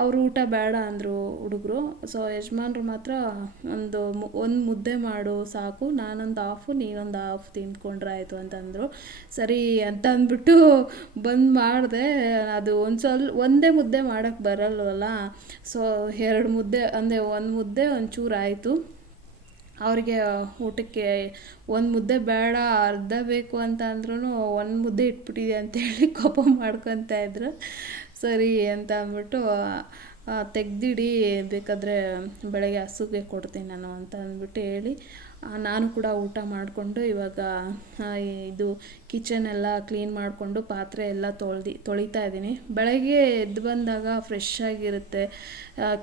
ಅವರು ಊಟ ಬೇಡ ಅಂದರು ಹುಡುಗರು. ಸೊ ಯಜಮಾನ್ರು ಮಾತ್ರ ಒಂದು ಒಂದು ಮುದ್ದೆ ಮಾಡು ಸಾಕು, ನಾನೊಂದು ಹಾಫು ನೀನೊಂದು ಹಾಫ್ ತಿಂದ್ಕೊಂಡ್ರೆ ಆಯಿತು ಅಂತಂದರು. ಸರಿ ಅಂತ ಅಂದ್ಬಿಟ್ಟು ಬಂದು ಮಾಡಿದೆ. ಅದು ಒಂದು ಸ್ವಲ್ಪ ಒಂದೇ ಮುದ್ದೆ ಮಾಡೋಕ್ಕೆ ಬರಲ್ವಲ್ಲ? ಸೊ ಎರಡು ಮುದ್ದೆ, ಅಂದರೆ ಒಂದು ಮುದ್ದೆ ಒಂಚೂರು ಆಯಿತು. ಅವ್ರಿಗೆ ಊಟಕ್ಕೆ ಒಂದು ಮುದ್ದೆ ಬೇಡ, ಅರ್ಧ ಬೇಕು ಅಂತ ಅಂದ್ರೂ ಒಂದು ಮುದ್ದೆ ಇಟ್ಬಿಟ್ಟಿದೆ ಅಂತೇಳಿ ಕೋಪ ಮಾಡ್ಕೊತ ಇದ್ರು. ಸರಿ ಅಂತ ಅಂದ್ಬಿಟ್ಟು ತೆಗ್ದಿಡಿ, ಬೇಕಾದರೆ ಬೆಳಗ್ಗೆ ಹಸುಗೆ ಕೊಡ್ತೀನಿ ನಾನು ಅಂತ ಅಂದ್ಬಿಟ್ಟು ಹೇಳಿ ನಾನು ಕೂಡ ಊಟ ಮಾಡಿಕೊಂಡು ಇವಾಗ ಇದು ಕಿಚನ್ ಎಲ್ಲ ಕ್ಲೀನ್ ಮಾಡಿಕೊಂಡು ಪಾತ್ರೆ ಎಲ್ಲ ತೊಳ್ದು, ತೊಳಿತಾ ಇದ್ದೀನಿ. ಬೆಳಗ್ಗೆ ಎದ್ದು ಬಂದಾಗ ಫ್ರೆಶ್ ಆಗಿರುತ್ತೆ.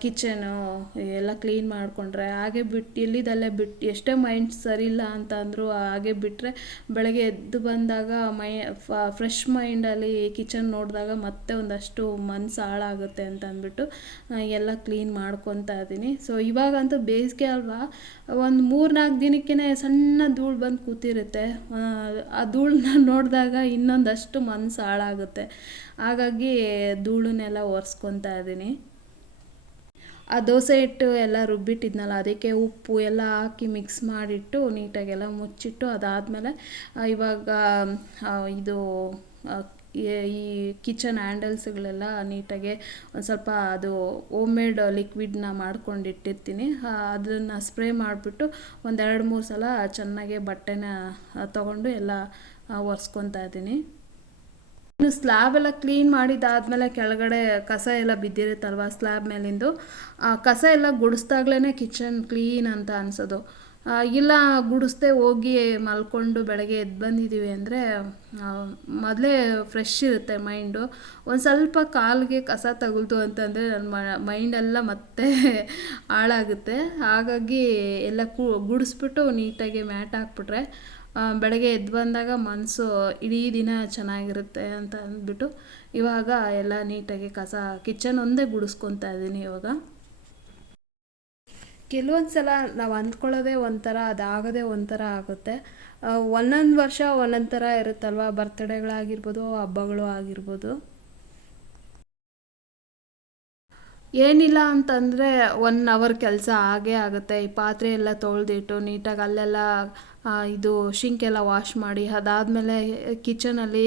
ಕಿಚನು ಎಲ್ಲ ಕ್ಲೀನ್ ಮಾಡಿಕೊಂಡ್ರೆ, ಹಾಗೆ ಬಿಟ್ಟು ಇಲ್ಲಿದಲ್ಲೇ ಬಿಟ್ಟು ಎಷ್ಟೇ ಮೈಂಡ್ ಸರಿ ಇಲ್ಲ ಅಂತ ಅಂದರೂ ಹಾಗೆ ಬಿಟ್ಟರೆ ಬೆಳಗ್ಗೆ ಎದ್ದು ಬಂದಾಗ ಮೈ ಫ್ರೆಶ್ ಮೈಂಡಲ್ಲಿ ಕಿಚನ್ ನೋಡಿದಾಗ ಮತ್ತೆ ಒಂದಷ್ಟು ಮನ್ಸು ಹಾಳಾಗುತ್ತೆ ಅಂತ ಅಂದ್ಬಿಟ್ಟು ಎಲ್ಲ ಕ್ಲೀನ್ ಮಾಡ್ಕೊತಾ ಇದ್ದೀನಿ. ಸೊ ಇವಾಗಂತೂ ಬೇಸಿಗೆ ಅಲ್ವಾ? ಒಂದು ಮೂರು ನಾಲ್ಕು ದಿನಕ್ಕೇ ಸಣ್ಣ ಧೂಳು ಬಂದು ಕೂತಿರುತ್ತೆ. ಆ ಧೂಳನ್ನ ನೋಡಿದಾಗ ಇನ್ನೊಂದಷ್ಟು ಮನಸ್ಸು ಹಾಳಾಗುತ್ತೆ. ಹಾಗಾಗಿ ಧೂಳನ್ನೆಲ್ಲ ಒರೆಸ್ಕೊತಾ ಇದ್ದೀನಿ. ಆ ದೋಸೆ ಹಿಟ್ಟು ಎಲ್ಲ ರುಬ್ಬಿಟ್ಟಿದ್ನಲ್ಲ, ಅದಕ್ಕೆ ಉಪ್ಪು ಎಲ್ಲ ಹಾಕಿ ಮಿಕ್ಸ್ ಮಾಡಿಟ್ಟು ನೀಟಾಗೆಲ್ಲ ಮುಚ್ಚಿಟ್ಟು ಅದಾದಮೇಲೆ ಇವಾಗ ಇದು ಈ- ಕಿಚನ್ ಹ್ಯಾಂಡಲ್ಸ್ಗಳೆಲ್ಲ ನೀಟಾಗೆ ಒಂದು ಸ್ವಲ್ಪ ಅದು ಓಮ್ ಮೇಡ್ ಲಿಕ್ವಿಡ್ನ ಮಾಡ್ಕೊಂಡಿಟ್ಟಿರ್ತೀನಿ. ಅದನ್ನು ಸ್ಪ್ರೇ ಮಾಡಿಬಿಟ್ಟು ಒಂದೆರಡು ಮೂರು ಸಲ ಚೆನ್ನಾಗೆ ಬಟ್ಟೆನ ತಗೊಂಡು ಎಲ್ಲ ಒರೆಸ್ಕೊತಾ ಇದ್ದೀನಿ. ಇನ್ನು ಸ್ಲ್ಯಾಬ್ ಎಲ್ಲ ಕ್ಲೀನ್ ಮಾಡಿದ್ದಾದಮೇಲೆ ಕೆಳಗಡೆ ಕಸ ಎಲ್ಲ ಬಿದ್ದಿರುತ್ತಲ್ವ ಸ್ಲ್ಯಾಬ್ ಮೇಲಿಂದು. ಆ, ಕಸ ಎಲ್ಲ ಗುಡಿಸ್ದಾಗ್ಲೇ ಕಿಚನ್ ಕ್ಲೀನ್ ಅಂತ ಅನ್ಸೋದು. ಇಲ್ಲ ಗುಡಿಸ್ದೆ ಹೋಗಿ ಮಲ್ಕೊಂಡು ಬೆಳಗ್ಗೆ ಎದ್ದು ಬಂದಿದ್ದೀವಿ ಅಂದರೆ ಮೊದಲೇ ಫ್ರೆಶ್ ಇರುತ್ತೆ ಮೈಂಡು ಒಂದು ಸ್ವಲ್ಪ ಕಾಲಿಗೆ ಕಸ ತಗುಲ್ತು ಅಂತಂದರೆ ನನ್ನ ಮೈಂಡೆಲ್ಲ ಮತ್ತೆ ಹಾಳಾಗುತ್ತೆ. ಹಾಗಾಗಿ ಎಲ್ಲ ಕು ಗುಡಿಸ್ಬಿಟ್ಟು ನೀಟಾಗಿ ಮ್ಯಾಟ್ ಹಾಕ್ಬಿಟ್ರೆ ಬೆಳಗ್ಗೆ ಎದ್ದು ಬಂದಾಗ ಮನಸ್ಸು ಇಡೀ ದಿನ ಚೆನ್ನಾಗಿರುತ್ತೆ ಅಂತ ಅಂದ್ಬಿಟ್ಟು ಇವಾಗ ಎಲ್ಲ ನೀಟಾಗಿ ಕಸ ಕಿಚನ್ ಒಂದೇ ಗುಡಿಸ್ಕೊತಾ ಇದ್ದೀನಿ ಇವಾಗ. ಕೆಲವೊಂದು ಸಲ ನಾವು ಅಂದ್ಕೊಳ್ಳೋದೇ ಒಂಥರ ಅದಾಗದೇ ಒಂಥರ ಆಗುತ್ತೆ. ಒಂದೊಂದು ವರ್ಷ ಒಂದೊಂದು ಥರ ಇರುತ್ತಲ್ವ? ಬರ್ತ್ಡೇಗಳಾಗಿರ್ಬೋದು ಹಬ್ಬಗಳು ಆಗಿರ್ಬೋದು. ಏನಿಲ್ಲ ಅಂತಂದರೆ ಒನ್ ಅವರ್ ಕೆಲಸ ಆಗೇ ಆಗುತ್ತೆ. ಈ ಪಾತ್ರೆ ಎಲ್ಲ ತೊಳೆದಿಟ್ಟು ನೀಟಾಗಿ ಅಲ್ಲೆಲ್ಲ ಇದು ಶಿಂಕೆಲ್ಲ ವಾಶ್ ಮಾಡಿ, ಅದಾದಮೇಲೆ ಕಿಚನಲ್ಲಿ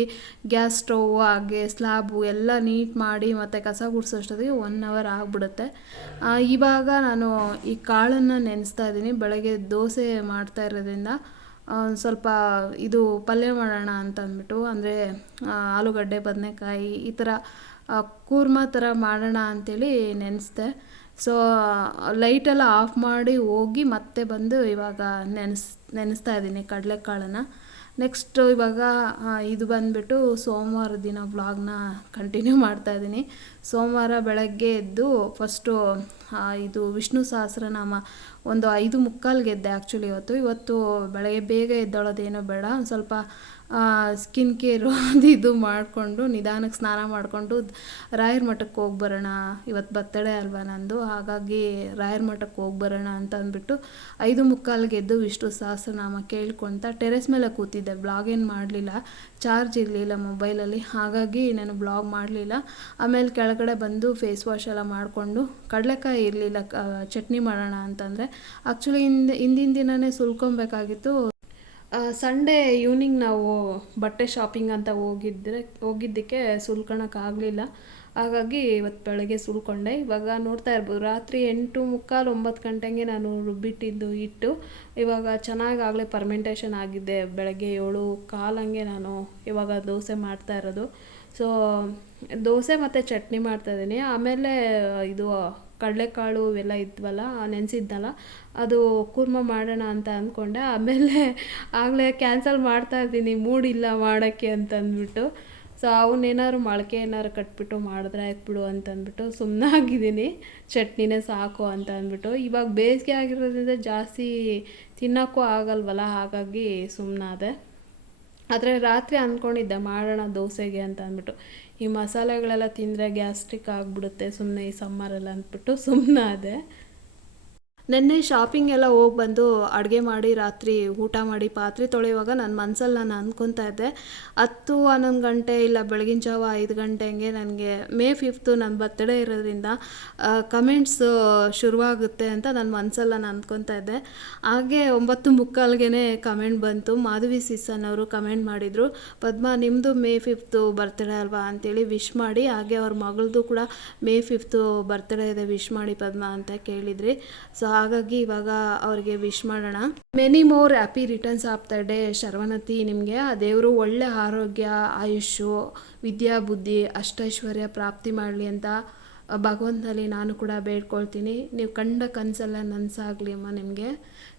ಗ್ಯಾಸ್ ಸ್ಟೌವ್ ಹಾಗೆ ಸ್ಲ್ಯಾಬು ಎಲ್ಲ ನೀಟ್ ಮಾಡಿ ಮತ್ತು ಕಸ ಗುಡಿಸೋಷ್ಟೊತ್ತಿಗೆ ಒನ್ ಅವರ್ ಆಗಿಬಿಡುತ್ತೆ. ಇವಾಗ ನಾನು ಈ ಕಾಳನ್ನು ನೆನೆಸ್ತಾ ಇದ್ದೀನಿ. ಬೆಳಗ್ಗೆ ದೋಸೆ ಮಾಡ್ತಾ ಇರೋದ್ರಿಂದ ಸ್ವಲ್ಪ ಇದು ಪಲ್ಯ ಮಾಡೋಣ ಅಂತ ಅಂದ್ಬಿಟ್ಟು, ಅಂದರೆ ಆಲೂಗಡ್ಡೆ, ಬದನೆಕಾಯಿ ಈ ಥರ ಕೂರ್ಮ ಥರ ಮಾಡೋಣ ಅಂಥೇಳಿ ನೆನೆಸ್ದೆ. ಸೊ ಲೈಟೆಲ್ಲ ಆಫ್ ಮಾಡಿ ಹೋಗಿ ಮತ್ತೆ ಬಂದು ಇವಾಗ ನೆನೆಸ್, ನೆನೆಸ್ತಾ ಇದ್ದೀನಿ ಕಡಲೆಕಾಳನ್ನು. ನೆಕ್ಸ್ಟ್ ಇವಾಗ ಇದು ಬಂದುಬಿಟ್ಟು ಸೋಮವಾರ ದಿನ ವ್ಲಾಗ್ನ ಕಂಟಿನ್ಯೂ ಮಾಡ್ತಾ ಇದ್ದೀನಿ. ಸೋಮವಾರ ಬೆಳಗ್ಗೆ ಎದ್ದು ಫಸ್ಟು ಇದು ವಿಷ್ಣು ಸಹಸ್ರನಾಮ ಒಂದು ಐದು ಮುಕ್ಕಾಲ್ಗೆದ್ದೆ ಆ್ಯಕ್ಚುಲಿ ಇವತ್ತು. ಇವತ್ತು ಬೆಳಗ್ಗೆ ಬೇಗ ಎದ್ದೊಳೋದೇನೋ ಬೇಡ. ಒಂದು ಸ್ವಲ್ಪ ಸ್ಕಿನ್ ಕೇರು ಅದು ಇದು ಮಾಡಿಕೊಂಡು ನಿಧಾನಕ್ಕೆ ಸ್ನಾನ ಮಾಡಿಕೊಂಡು ರಾಯರ ಮಠಕ್ಕೆ ಹೋಗಿ ಬರೋಣ. ಇವತ್ತು ಬರ್ತಡೇ ಅಲ್ವಾ ನಂದು. ಹಾಗಾಗಿ ರಾಯರ ಮಠಕ್ಕೆ ಹೋಗಿ ಬರೋಣ ಅಂತ ಅಂದ್ಬಿಟ್ಟು ಐದು ಮುಕ್ಕಾಲ್ಗೆ ಎದ್ದು ವಿಷ್ಣು ಸಹಸ್ರನಾಮ ಕೇಳ್ಕೊತ ಟೆರೆಸ್ ಮೇಲೆ ಕೂತಿದ್ದೆ. ಬ್ಲಾಗ್ ಏನು ಮಾಡಲಿಲ್ಲ. ಚಾರ್ಜ್ ಇರಲಿಲ್ಲ ಮೊಬೈಲಲ್ಲಿ. ಹಾಗಾಗಿ ನಾನು ಬ್ಲಾಗ್ ಮಾಡಲಿಲ್ಲ. ಆಮೇಲೆ ಕೆಳಗಡೆ ಬಂದು ಫೇಸ್ ವಾಶ್ ಎಲ್ಲ ಮಾಡಿಕೊಂಡು ಕಡಲೆಕಾಯಿ ಇರಲಿಲ್ಲ ಚಟ್ನಿ ಮಾಡೋಣ ಅಂತಂದರೆ. ಆ್ಯಕ್ಚುಲಿ ಹಿಂದೆ, ಹಿಂದಿನ ದಿನವೇ ಸುಲ್ಕೊಬೇಕಾಗಿತ್ತು ಸಂಡೇ ಈವ್ನಿಂಗ್ ನಾವು ಬಟ್ಟೆ ಶಾಪಿಂಗ್ ಅಂತ ಹೋಗಿದ್ರೆ, ಹೋಗಿದ್ದಕ್ಕೆ ಸುಲ್ಕೊಳಕ್ಕಾಗಲಿಲ್ಲ ಹಾಗಾಗಿ ಇವತ್ತು ಬೆಳಗ್ಗೆ ಸುಲ್ಕೊಂಡೆ. ಇವಾಗ ನೋಡ್ತಾ ಇರ್ಬೋದು, ರಾತ್ರಿ ಎಂಟು ಮುಕ್ಕಾಲು ಒಂಬತ್ತು ಗಂಟೆಗೆ ನಾನು ರುಬ್ಬಿಟ್ಟಿದ್ದು ಹಿಟ್ಟು. ಇವಾಗ ಚೆನ್ನಾಗಿ ಆಗಲೇ ಪರ್ಮೆಂಟೇಷನ್ ಆಗಿದೆ. ಬೆಳಗ್ಗೆ ಏಳು ಕಾಲಂಗೆ ನಾನು ಇವಾಗ ದೋಸೆ ಮಾಡ್ತಾ ಇರೋದು. ಸೊ ದೋಸೆ ಮತ್ತು ಚಟ್ನಿ ಮಾಡ್ತಾಯಿದ್ದೀನಿ ಆಮೇಲೆ ಇದು ಕಡಲೆಕಾಳು ಇವೆಲ್ಲ ಇದ್ವಲ್ಲ ನೆನೆಸಿದ್ನಲ್ಲ ಅದು ಕುರ್ಮ ಮಾಡೋಣ ಅಂತ ಅಂದ್ಕೊಂಡೆ. ಆಮೇಲೆ ಆಗಲೇ ಕ್ಯಾನ್ಸಲ್ ಮಾಡ್ತಾ ಇದ್ದೀನಿ ಇಲ್ಲ ಮಾಡೋಕ್ಕೆ ಅಂತ ಅಂದ್ಬಿಟ್ಟು. ಸೊ ಅವನ್ನೇನಾದ್ರು ಮೊಳಕೆ ಏನಾದ್ರು ಕಟ್ಬಿಟ್ಟು ಮಾಡಿದ್ರೆ ಆಯ್ತು ಬಿಡು ಅಂತಂದ್ಬಿಟ್ಟು ಸುಮ್ಮನಾಗಿದ್ದೀನಿ ಚಟ್ನಿನೇ ಸಾಕು ಅಂತ ಅಂದ್ಬಿಟ್ಟು. ಇವಾಗ ಬೇಸಿಗೆ ಆಗಿರೋದ್ರಿಂದ ಜಾಸ್ತಿ ತಿನ್ನೋಕ್ಕೂ ಆಗಲ್ವಲ್ಲ, ಹಾಗಾಗಿ ಸುಮ್ಮನಾದೆ ಆದರೆ ರಾತ್ರಿ ಅಂದ್ಕೊಂಡಿದ್ದೆ ಮಾಡೋಣ ದೋಸೆಗೆ ಅಂತ ಅಂದ್ಬಿಟ್ಟು. ಈ ಮಸಾಲೆಗಳೆಲ್ಲ ತಿಂದರೆ ಗ್ಯಾಸ್ಟ್ರಿಕ್ ಆಗಿಬಿಡುತ್ತೆ ಸುಮ್ಮನೆ ಈ ಸಮ್ಮರಲ್ಲಿ ಅಂದ್ಬಿಟ್ಟು ಸುಮ್ಮನಾದೆ ನೆನ್ನೆ ಶಾಪಿಂಗ್ ಎಲ್ಲ ಹೋಗಿ ಬಂದು ಅಡುಗೆ ಮಾಡಿ ರಾತ್ರಿ ಊಟ ಮಾಡಿ ಪಾತ್ರೆ ತೊಳೆಯುವಾಗ ನನ್ನ ಮನಸ್ಸಲ್ಲಿ ನಾನು ಅಂದ್ಕೊತಾ ಇದ್ದೆ, ಹತ್ತು ಹನ್ನೊಂದು ಗಂಟೆ ಇಲ್ಲ ಬೆಳಗಿನ ಜಾವ ಐದು ಗಂಟೆ ಹಂಗೆ ನನಗೆ ಮೇ ಫಿಫ್ತು ನನ್ನ ಬರ್ತ್ಡೇ ಇರೋದ್ರಿಂದ ಕಮೆಂಟ್ಸ್ ಶುರುವಾಗುತ್ತೆ ಅಂತ ನನ್ನ ಮನಸ್ಸಲ್ಲಿ ನಾನು ಅಂದ್ಕೊತಾ ಇದ್ದೆ. ಹಾಗೆ ಒಂಬತ್ತು ಮುಕ್ಕಾಲ್ಗೆ ಕಮೆಂಟ್ ಬಂತು. ಮಾಧವಿ ಸಿಸನ್ ಅವರು ಕಮೆಂಟ್ ಮಾಡಿದರು, ಪದ್ಮ ನಿಮ್ಮದು ಮೇ ಫಿಫ್ತು ಬರ್ತಡೇ ಅಲ್ವಾ? ಅಂತೇಳಿ ವಿಶ್ ಮಾಡಿ, ಹಾಗೆ ಅವ್ರ ಮಗಳದು ಕೂಡ ಮೇ ಫಿಫ್ತು ಬರ್ತಡೇ ಇದೆ ವಿಶ್ ಮಾಡಿ ಪದ್ಮ ಅಂತ ಕೇಳಿದ್ರಿ. ಸೊ ಹಾಗಾಗಿ ಇವಾಗ ಅವ್ರಿಗೆ ವಿಶ್ ಮಾಡೋಣ. Many more happy returns of the day Sharavanathi ನಿಮಗೆ. ಆ ದೇವರು ಒಳ್ಳೆ ಆರೋಗ್ಯ, ಆಯುಷ್ಯು, ವಿದ್ಯಾ, ಬುದ್ಧಿ, ಅಷ್ಟೈಶ್ವರ್ಯ ಪ್ರಾಪ್ತಿ ಮಾಡಲಿ ಅಂತ ಭಗವಂತನಲ್ಲಿ ನಾನು ಕೂಡ ಬೇಡ್ಕೊಳ್ತೀನಿ. ನೀವು ಕಂಡ ಕನಸೆಲ್ಲ ನನಸಾಗಲಿ ಅಮ್ಮ ನಿಮಗೆ.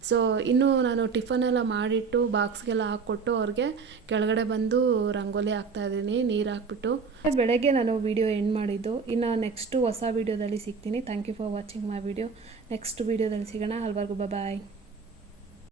ಸೊ ಇನ್ನೂ ನಾನು ಟಿಫನ್ ಎಲ್ಲ ಮಾಡಿಟ್ಟು ಬಾಕ್ಸ್ಗೆಲ್ಲ ಹಾಕ್ಕೊಟ್ಟು ಅವ್ರಿಗೆ ಕೆಳಗಡೆ ಬಂದು ರಂಗೋಲಿ ಹಾಕ್ತಾ ಇದ್ದೀನಿ, ನೀರು ಹಾಕ್ಬಿಟ್ಟು. ಬೆಳಗ್ಗೆ ನಾನು ವಿಡಿಯೋ ಎಂಡ್ ಮಾಡಿದ್ದು. ಇನ್ನು ನೆಕ್ಸ್ಟು ಹೊಸ ವೀಡಿಯೋದಲ್ಲಿ ಸಿಗ್ತೀನಿ. Thank you for watching my video next ವೀಡಿಯೋದಲ್ಲಿ ಸಿಗೋಣ ಅಲ್ವರೆಗೂ ಬಾಯ್